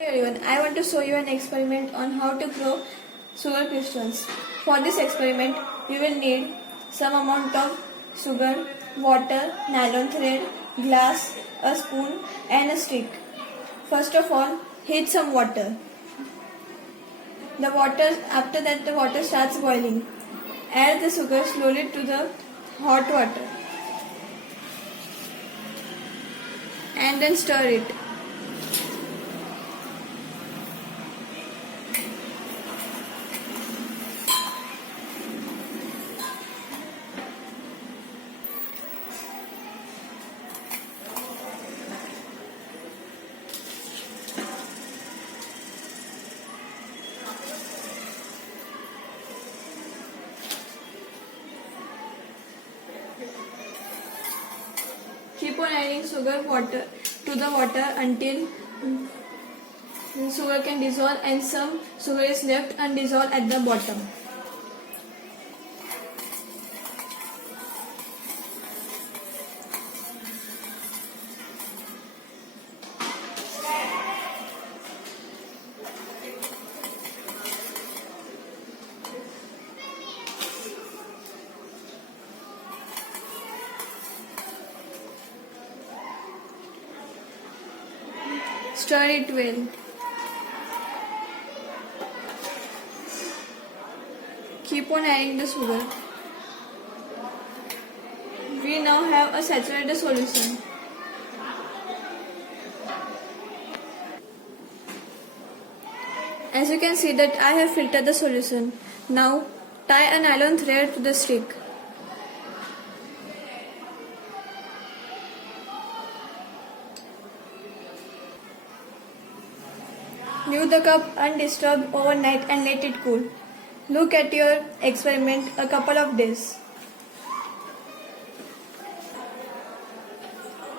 Hey everyone, I want to show you an experiment on how to grow sugar crystals. For this experiment, you will need some amount of sugar, water, nylon thread, glass, a spoon and a stick. First of all, heat some water. After that the water starts boiling. Add the sugar slowly to the hot water and then stir it. Keep on adding water to the water until sugar can dissolve and some sugar is left undissolved at the bottom. Stir it well. Keep on adding the sugar. We now have a saturated solution. As you can see that I have filtered the solution. Now tie a nylon thread to the stick. Leave the cup undisturbed overnight and let it cool. Look at your experiment a couple of days.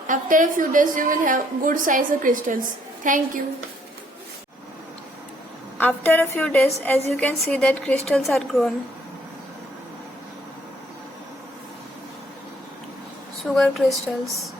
After a few days you will have good size of crystals. Thank you. After a few days, as you can see that crystals are grown. Sugar crystals.